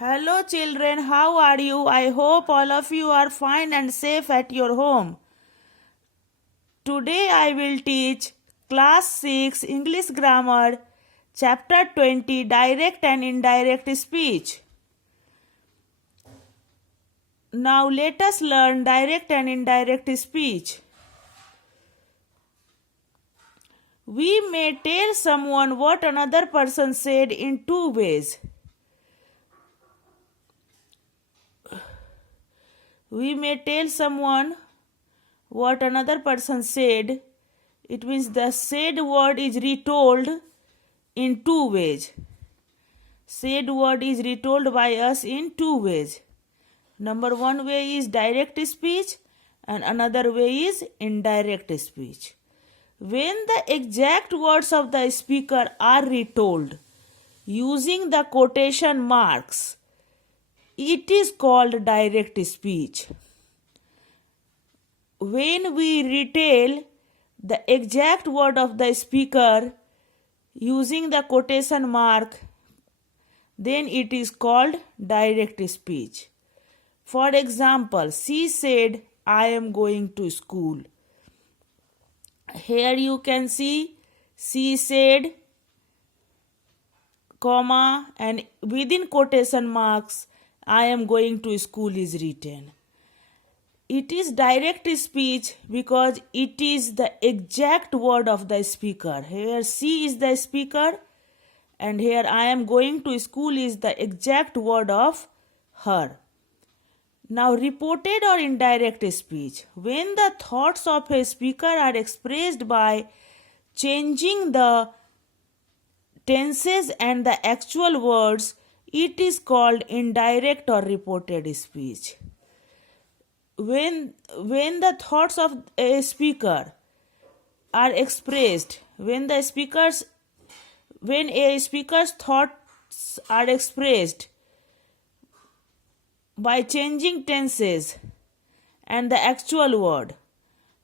Hello children, how are you? I hope all of you are fine and safe at your home. Today I will teach class 6 English grammar chapter 20 direct and indirect speech. Now let us learn direct and indirect speech. We may tell someone what another person said in two ways. We may tell someone what another person said. It means the said word is retold in two ways. Said word is retold by us in two ways. Number one way is direct speech and another way is indirect speech. When the exact words of the speaker are retold using the quotation marks, it is called direct speech. When we retell the exact word of the speaker using the quotation mark, then it is called direct speech. For example, she said, I am going to school. Here you can see she said, comma, and within quotation marks, I am going to school is written. It is direct speech because it is the exact word of the speaker. Here she is the speaker and here I am going to school is the exact word of her. Now reported or indirect speech. When the thoughts of a speaker are expressed by changing the tenses and the actual words, it is called indirect or reported speech. When the thoughts of a speaker are expressed, when a speaker's thoughts are expressed by changing tenses and the actual word,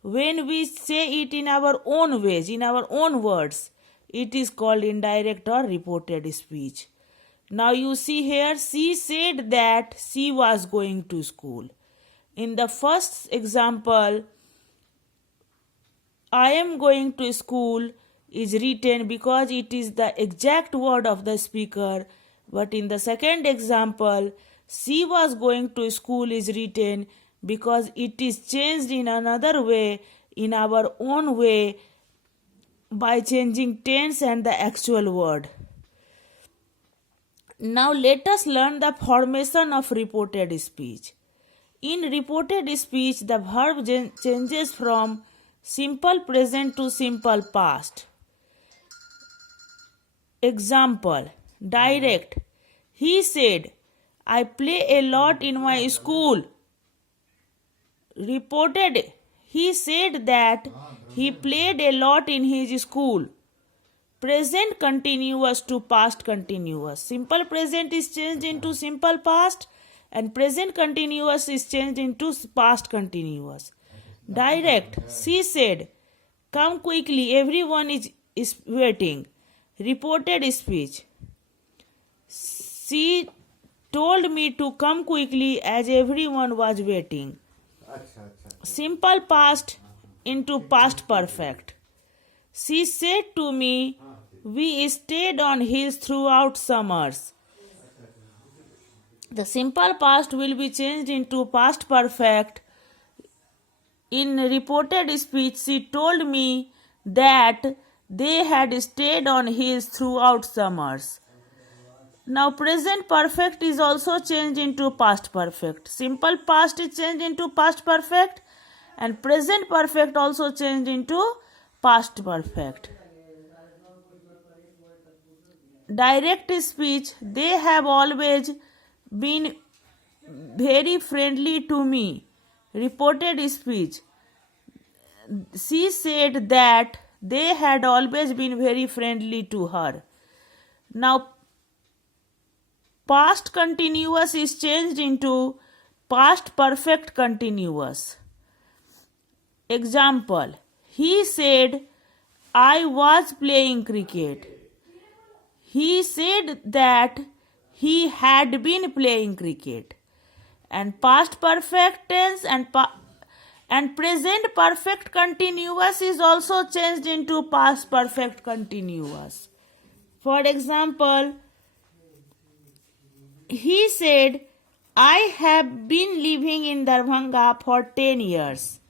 when we say it in our own ways, in our own words, it is called indirect or reported speech. Now you see here, she said that she was going to school. In the first example, I am going to school is written because it is the exact word of the speaker. But in the second example, she was going to school is written because it is changed in another way, in our own way, by changing tense and the actual word. Now let us learn the formation of reported speech. In reported speech, the verb changes from simple present to simple past. Example, direct. He said, I play a lot in my school. Reported, he said that he played a lot in his school. Present continuous to past continuous. Simple present is changed into simple past and present continuous is changed into past continuous. Direct, she said, come quickly, everyone is waiting. Reported speech, she told me to come quickly as everyone was waiting. Simple past into past perfect. She said to me, we stayed on hills throughout summers. The simple past will be changed into past perfect. In reported speech, she told me that they had stayed on hills throughout summers. Now present perfect is also changed into past perfect. Simple past is changed into past perfect and present perfect also changed into past perfect. Direct speech, they have always been very friendly to me. Reported speech, she said that they had always been very friendly to her. Now past continuous is changed into past perfect continuous. Example, he said, I was playing cricket. He said that he had been playing cricket. And past perfect tense and present perfect continuous is also changed into past perfect continuous. For example, he said, I have been living in Darbhanga for 10 years.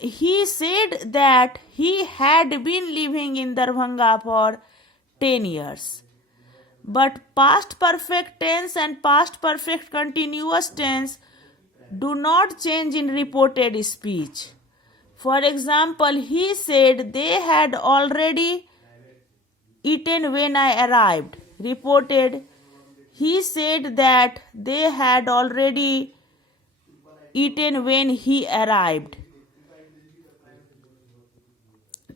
He said that he had been living in Darbhanga for 10 years. But past perfect tense and past perfect continuous tense do not change in reported speech. For example, he said they had already eaten when I arrived. Reported, he said that they had already eaten when he arrived.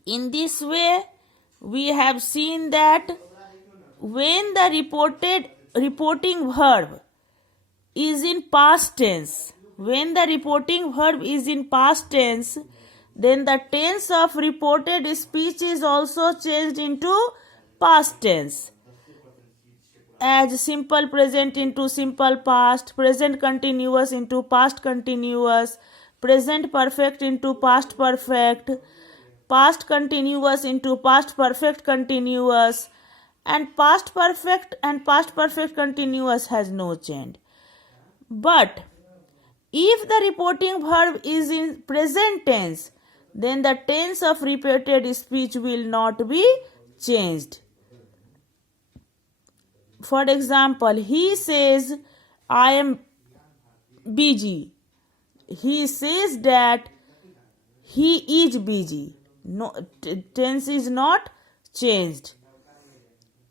In this way, we have seen that when the reporting verb is in past tense, then the tense of reported speech is also changed into past tense, as simple present into simple past, present continuous into past continuous, present perfect into past perfect, past continuous into past perfect continuous, and past perfect continuous has no change. But if the reporting verb is in present tense, then the tense of repeated speech will not be changed. For example, he says, I am busy. He says that he is busy. No, tense is not changed.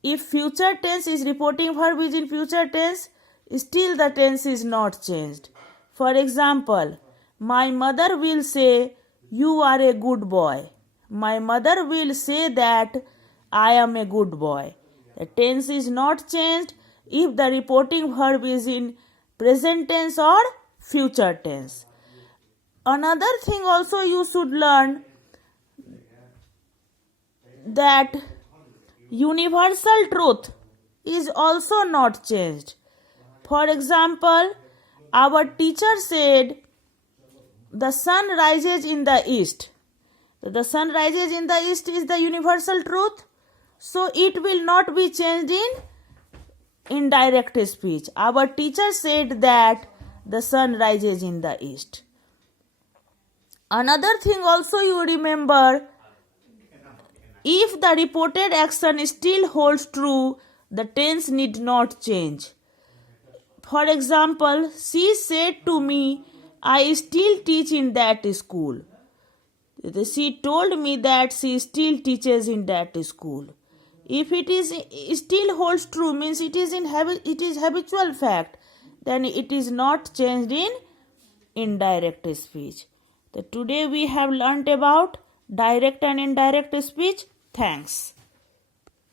If future tense is reporting verb is in future tense, still the tense is not changed. For example, my mother will say, you are a good boy. My mother will say that I am a good boy. The tense is not changed if the reporting verb is in present tense or future tense. Another thing also you should learn, that universal truth is also not changed. For example, our teacher said, the sun rises in the east. The sun rises in the east is the universal truth, so it will not be changed in indirect speech. Our teacher said that the sun rises in the east. Another thing also you remember, if the reported action still holds true, the tense need not change. For example, she said to me, I still teach in that school. She told me that she still teaches in that school. If it still holds true, means it is habitual fact, then it is not changed in indirect speech. So today we have learnt about direct and indirect speech. Thanks.